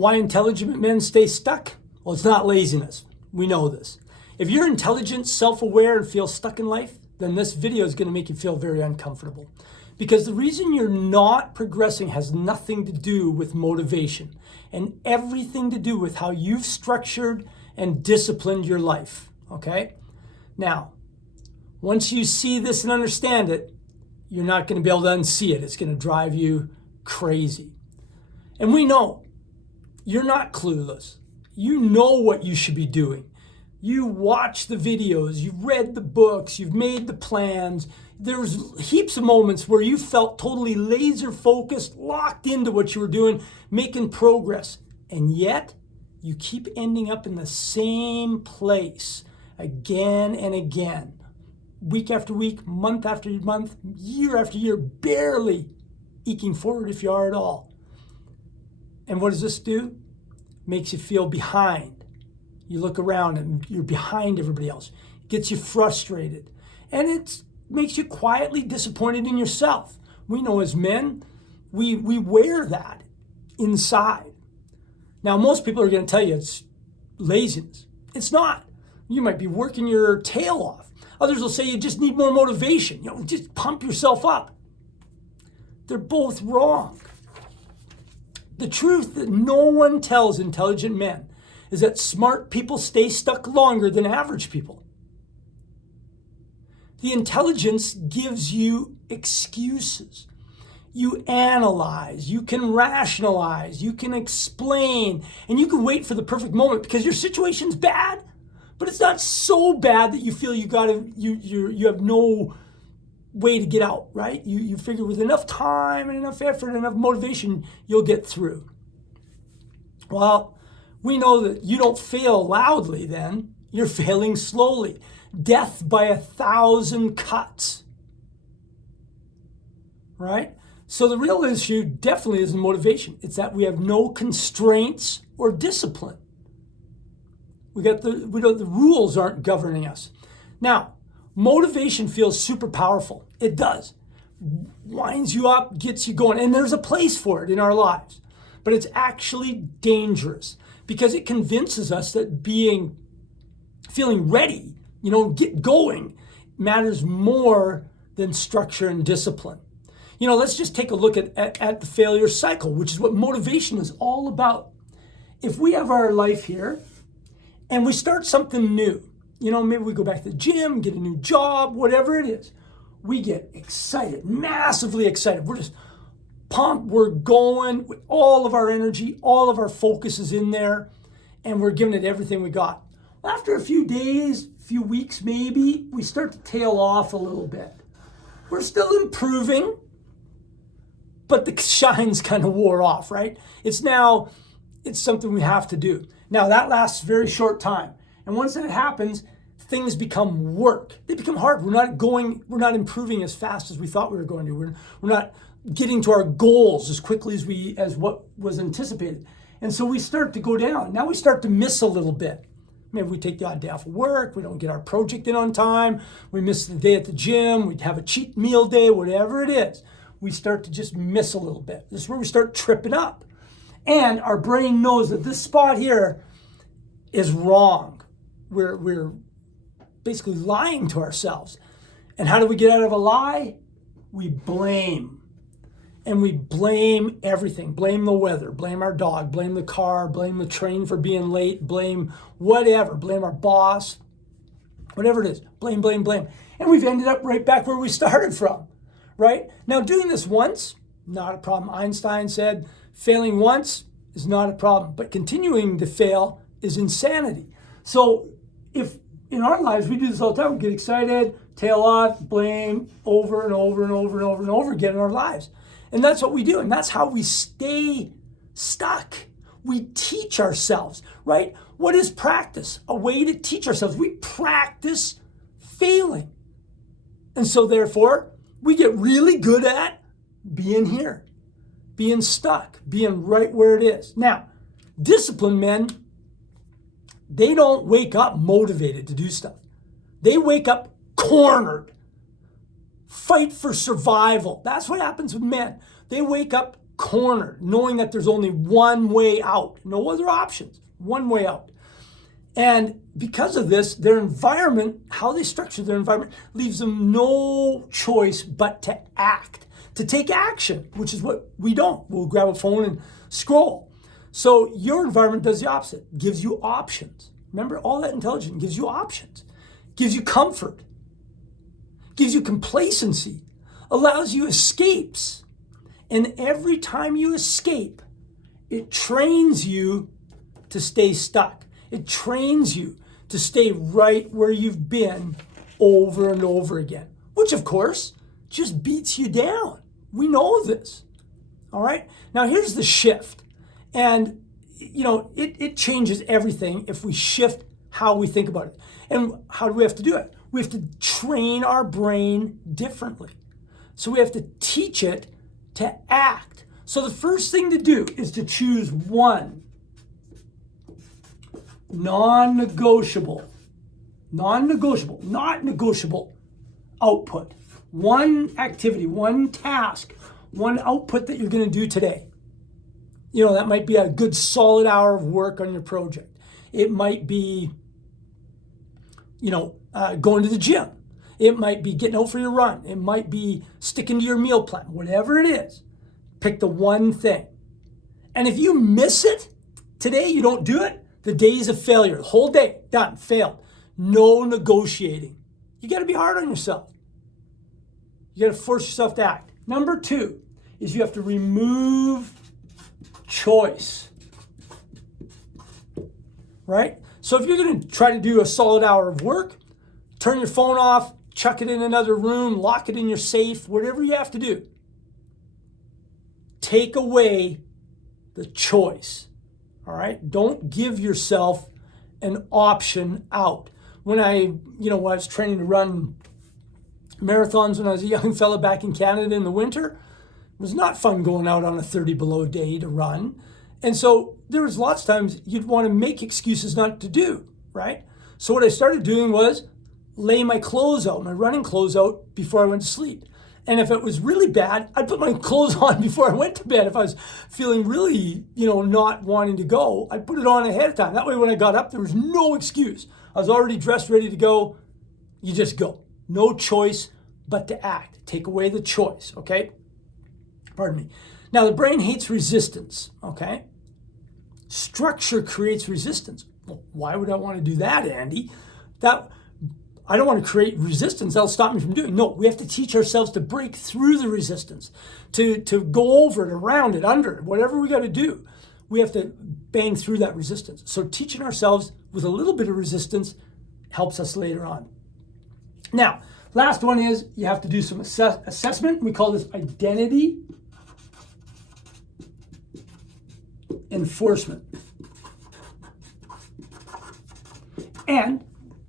Why intelligent men stay stuck? Well, it's not laziness. We know this. If you're intelligent, self-aware, and feel stuck in life, then this video is going to make you feel very uncomfortable. Because the reason you're not progressing has nothing to do with motivation and everything to do with how you've structured and disciplined your life, okay? Now, once you see this and understand it, you're not going to be able to unsee it. It's going to drive you crazy. And we know you're not clueless. You know what you should be doing. You watch the videos, you've read the books, you've made the plans. There's heaps of moments where you felt totally laser focused, locked into what you were doing, making progress. And yet, you keep ending up in the same place again and again. Week after week, month after month, year after year, barely eking forward if you are at all. And what does this do? Makes you feel behind. You look around and you're behind everybody else. It gets you frustrated. And it makes you quietly disappointed in yourself. We know as men, we wear that inside. Now, most people are going to tell you it's laziness. It's not. You might be working your tail off. Others will say you just need more motivation. Just pump yourself up. They're both wrong. The truth that no one tells intelligent men is that smart people stay stuck longer than average people. The intelligence gives you excuses. You analyze, you can rationalize, you can explain, and you can wait for the perfect moment because your situation's bad, but it's not so bad that you feel you have no way to get out, right? You figure with enough time and enough effort and enough motivation, you'll get through. Well, we know that you don't fail loudly then. You're failing slowly. Death by 1,000 cuts. Right? So the real issue definitely isn't motivation. It's that we have no constraints or discipline. The rules aren't governing us. Now, motivation feels super powerful. It does. Winds you up, gets you going. And there's a place for it in our lives. But it's actually dangerous because it convinces us that feeling ready, get going, matters more than structure and discipline. Let's just take a look at the failure cycle, which is what motivation is all about. If we have our life here and we start something new, maybe we go back to the gym, get a new job, whatever it is, we get excited, massively excited. We're just pumped, we're going with all of our energy, all of our focus is in there, and we're giving it everything we got. After a few days, few weeks maybe, we start to tail off a little bit. We're still improving, but the shine's kind of wore off, right? It's something we have to do. Now that lasts a very short time. And once that happens, things become work. They become hard. We're not improving as fast as we thought we were going to. We're not getting to our goals as quickly as what was anticipated. And so we start to go down. Now we start to miss a little bit. Maybe we take the odd day off of work, we don't get our project in on time, we miss the day at the gym, we have a cheat meal day, whatever it is. We start to just miss a little bit. This is where we start tripping up. And our brain knows that this spot here is wrong. We're basically lying to ourselves. And how do we get out of a lie? We blame. And we blame everything. Blame the weather, blame our dog, blame the car, blame the train for being late, blame whatever, blame our boss, whatever it is, blame. And we've ended up right back where we started from, right? Now doing this once, not a problem. Einstein said failing once is not a problem, but continuing to fail is insanity. So if in our lives we do this all the time, we get excited, tail off, blame over and over and over and over and over again in our lives. And that's what we do. And that's how we stay stuck. We teach ourselves, right? What is practice? A way to teach ourselves. We practice failing. And so therefore, we get really good at being here, being stuck, being right where it is. Now, disciplined men, they don't wake up motivated to do stuff. They wake up cornered. Fight for survival. That's what happens with men. They wake up cornered, knowing that there's only one way out, no other options, one way out. And because of this, their environment, how they structure their environment, leaves them no choice but to act, to take action, which is what we don't. We'll grab a phone and scroll. So your environment does the opposite, gives you options. Remember, all that intelligence gives you options, gives you comfort, gives you complacency, allows you escapes. And every time you escape, it trains you to stay stuck. It trains you to stay right where you've been over and over again, which of course just beats you down. We know this. All right. Now here's the shift. And it changes everything if we shift how we think about it. And how do we have to do it? We have to train our brain differently. So we have to teach it to act. So the first thing to do is to choose one non-negotiable, not negotiable output. One activity, one task, one output that you're going to do today. That might be a good solid hour of work on your project. It might be, going to the gym. It might be getting out for your run. It might be sticking to your meal plan. Whatever it is, pick the one thing. And if you miss it today, you don't do it, the day's a failure. The whole day, done, failed. No negotiating. You got to be hard on yourself. You got to force yourself to act. Number 2 is you have to remove choice. Right? So if you're going to try to do a solid hour of work, turn your phone off, chuck it in another room, lock it in your safe, whatever you have to do. Take away the choice. All right? Don't give yourself an option out. When I was training to run marathons when I was a young fella back in Canada in the winter, it was not fun going out on a 30 below day to run. And so there was lots of times you'd want to make excuses not to do, right? So what I started doing was lay my clothes out, my running clothes out before I went to sleep. And if it was really bad, I'd put my clothes on before I went to bed. If I was feeling really, not wanting to go, I'd put it on ahead of time. That way when I got up, there was no excuse. I was already dressed, ready to go. You just go. No choice but to act. Take away the choice, okay? Pardon me. Now, the brain hates resistance, okay? Structure creates resistance. Well, why would I want to do that, Andy? I don't want to create resistance. That'll stop me from doing it. No, we have to teach ourselves to break through the resistance, to go over it, around it, under it, whatever we got to do. We have to bang through that resistance. So teaching ourselves with a little bit of resistance helps us later on. Now, last one is you have to do some assessment. We call this identity enforcement. And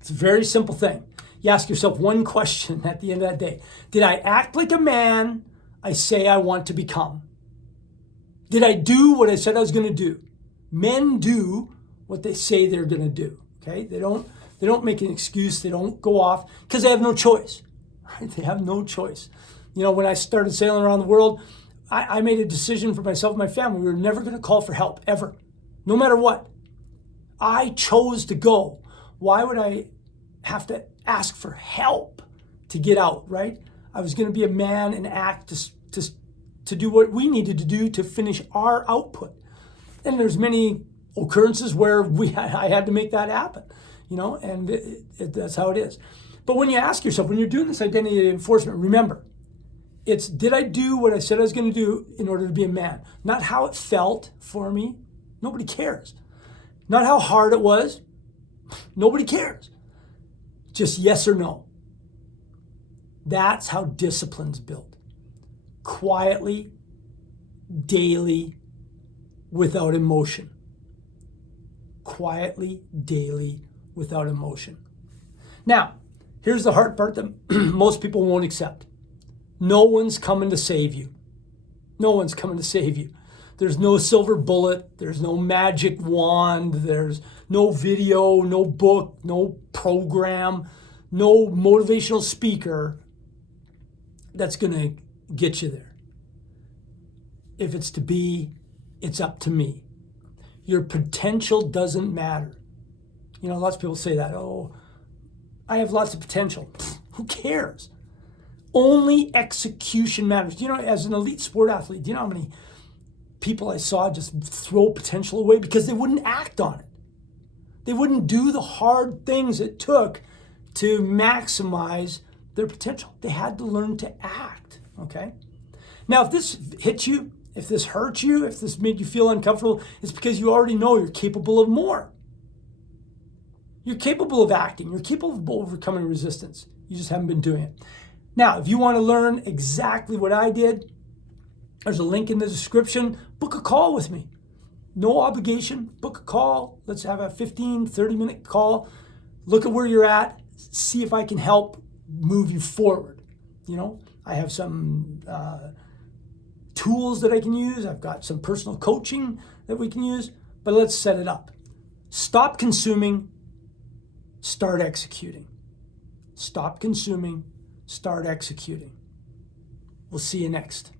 it's a very simple thing. You ask yourself one question at the end of that day. Did I act like a man I say I want to become? Did I do what I said I was going to do? Men do what they say they're going to do. Okay? They don't make an excuse. They don't go off because they have no choice. Right? They have no choice. When I started sailing around the world, I made a decision for myself and my family. We were never going to call for help, ever. No matter what. I chose to go. Why would I have to ask for help to get out, right? I was going to be a man and act to do what we needed to do to finish our output. And there's many occurrences where I had to make that happen, and that's how it is. But when you ask yourself, when you're doing this identity enforcement, remember, it's did I do what I said I was going to do in order to be a man? Not how it felt for me. Nobody cares. Not how hard it was. Nobody cares. Just yes or no. That's how discipline's built. Quietly, daily, without emotion. Quietly, daily, without emotion. Now, here's the hard part that most people won't accept. No one's coming to save you. No one's coming to save you. There's no silver bullet. There's no magic wand. There's no video, no book, no program, no motivational speaker that's going to get you there. If it's to be, it's up to me. Your potential doesn't matter. You know, lots of people say that, oh, I have lots of potential. Who cares? Only execution matters. You know, as an elite sport athlete, do you know how many people I saw just throw potential away because they wouldn't act on it? They wouldn't do the hard things it took to maximize their potential. They had to learn to act, okay? Now, if this hits you, if this hurts you, if this made you feel uncomfortable, it's because you already know you're capable of more. You're capable of acting. You're capable of overcoming resistance. You just haven't been doing it. Now, if you want to learn exactly what I did, there's a link in the description. Book a call with me. No obligation. Book a call. Let's have a 15, 30-minute call. Look at where you're at. See if I can help move you forward. You know, I have some tools that I can use. I've got some personal coaching that we can use. But let's set it up. Stop consuming. Start executing. Stop consuming. Start executing. We'll see you next.